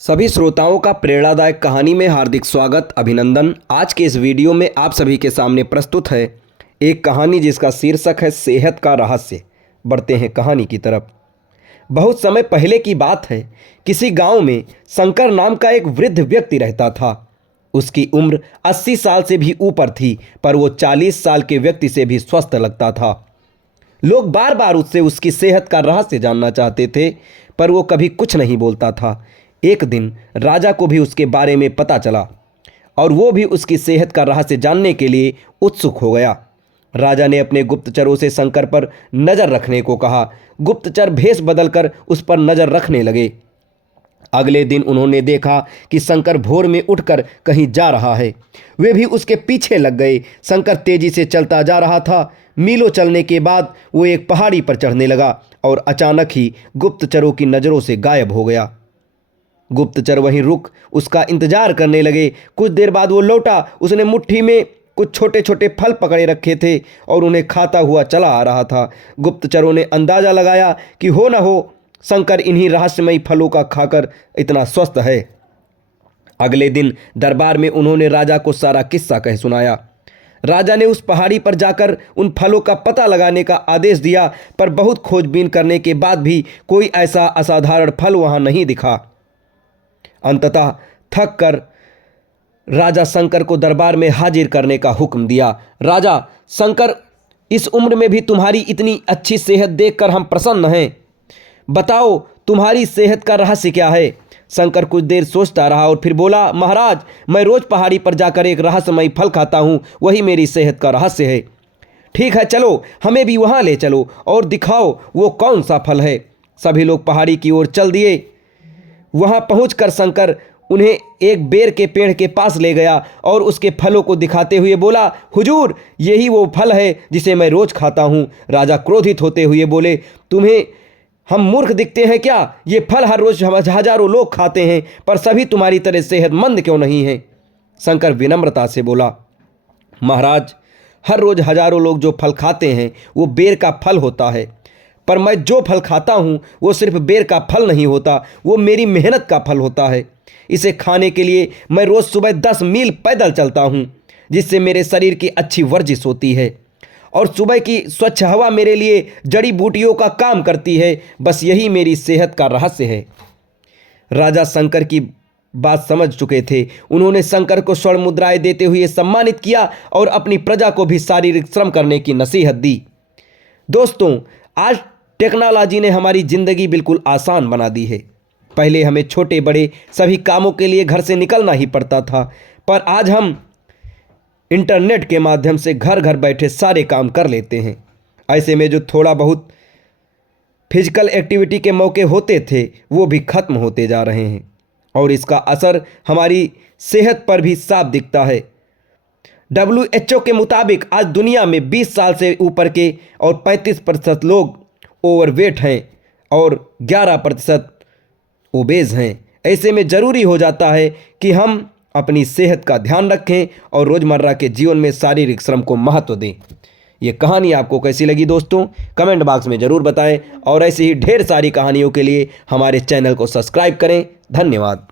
सभी श्रोताओं का प्रेरणादायक कहानी में हार्दिक स्वागत अभिनंदन। आज के इस वीडियो में आप सभी के सामने प्रस्तुत है एक कहानी जिसका शीर्षक है सेहत का रहस्य। बढ़ते हैं कहानी की तरफ। बहुत समय पहले की बात है। किसी गांव में शंकर नाम का एक वृद्ध व्यक्ति रहता था। उसकी उम्र 80 साल से भी ऊपर थी, पर वो 40 साल के व्यक्ति से भी स्वस्थ लगता था। लोग बार बार उससे उसकी सेहत का रहस्य जानना चाहते थे, पर वो कभी कुछ नहीं बोलता था। एक दिन राजा को भी उसके बारे में पता चला और वो भी उसकी सेहत का रहस्य जानने के लिए उत्सुक हो गया। राजा ने अपने गुप्तचरों से शंकर पर नज़र रखने को कहा। गुप्तचर भेष बदलकर उस पर नज़र रखने लगे। अगले दिन उन्होंने देखा कि शंकर भोर में उठकर कहीं जा रहा है। वे भी उसके पीछे लग गए। शंकर तेजी से चलता जा रहा था। मीलों चलने के बाद वो एक पहाड़ी पर चढ़ने लगा और अचानक ही गुप्तचरों की नज़रों से गायब हो गया। गुप्तचर वहीं रुक उसका इंतजार करने लगे। कुछ देर बाद वो लौटा। उसने मुट्ठी में कुछ छोटे छोटे फल पकड़े रखे थे और उन्हें खाता हुआ चला आ रहा था। गुप्तचरों ने अंदाजा लगाया कि हो न हो शंकर इन्हीं रहस्यमयी फलों का खाकर इतना स्वस्थ है। अगले दिन दरबार में उन्होंने राजा को सारा किस्सा कह सुनाया। राजा ने उस पहाड़ी पर जाकर उन फलों का पता लगाने का आदेश दिया, पर बहुत खोजबीन करने के बाद भी कोई ऐसा असाधारण फल वहां नहीं दिखा। अंततः थक कर राजा शंकर को दरबार में हाजिर करने का हुक्म दिया। राजा शंकर, इस उम्र में भी तुम्हारी इतनी अच्छी सेहत देखकर हम प्रसन्न हैं। बताओ तुम्हारी सेहत का रहस्य क्या है? शंकर कुछ देर सोचता रहा और फिर बोला, महाराज, मैं रोज पहाड़ी पर जाकर एक रहस्यमयी फल खाता हूँ, वही मेरी सेहत का रहस्य है। ठीक है, चलो हमें भी वहाँ ले चलो और दिखाओ वो कौन सा फल है। सभी लोग पहाड़ी की ओर चल दिए। वहाँ पहुंचकर शंकर उन्हें एक बेर के पेड़ के पास ले गया और उसके फलों को दिखाते हुए बोला, हुजूर, यही वो फल है जिसे मैं रोज खाता हूँ। राजा क्रोधित होते हुए बोले, तुम्हें हम मूर्ख दिखते हैं क्या? ये फल हर रोज हजारों लोग खाते हैं, पर सभी तुम्हारी तरह सेहतमंद क्यों नहीं हैं? शंकर विनम्रता से बोला, महाराज, हर रोज हजारों लोग जो फल खाते हैं वो बेर का फल होता है, पर मैं जो फल खाता हूँ वो सिर्फ बेर का फल नहीं होता, वो मेरी मेहनत का फल होता है। इसे खाने के लिए मैं रोज़ सुबह 10 मील पैदल चलता हूँ, जिससे मेरे शरीर की अच्छी वर्जिश होती है और सुबह की स्वच्छ हवा मेरे लिए जड़ी बूटियों का काम करती है। बस यही मेरी सेहत का रहस्य है। राजा शंकर की बात समझ चुके थे। उन्होंने शंकर को स्वर्ण मुद्राएं देते हुए सम्मानित किया और अपनी प्रजा को भी शारीरिक श्रम करने की नसीहत दी। दोस्तों, आज टेक्नोलॉजी ने हमारी ज़िंदगी बिल्कुल आसान बना दी है। पहले हमें छोटे बड़े सभी कामों के लिए घर से निकलना ही पड़ता था, पर आज हम इंटरनेट के माध्यम से घर घर बैठे सारे काम कर लेते हैं। ऐसे में जो थोड़ा बहुत फिजिकल एक्टिविटी के मौके होते थे वो भी खत्म होते जा रहे हैं और इसका असर हमारी सेहत पर भी साफ दिखता है। WHO के मुताबिक आज दुनिया में 20 साल से ऊपर के और 35% लोग ओवरवेट हैं और 11% ओबेज हैं। ऐसे में ज़रूरी हो जाता है कि हम अपनी सेहत का ध्यान रखें और रोज़मर्रा के जीवन में शारीरिक श्रम को महत्व दें। ये कहानी आपको कैसी लगी दोस्तों? कमेंट बॉक्स में ज़रूर बताएं और ऐसी ही ढेर सारी कहानियों के लिए हमारे चैनल को सब्सक्राइब करें। धन्यवाद।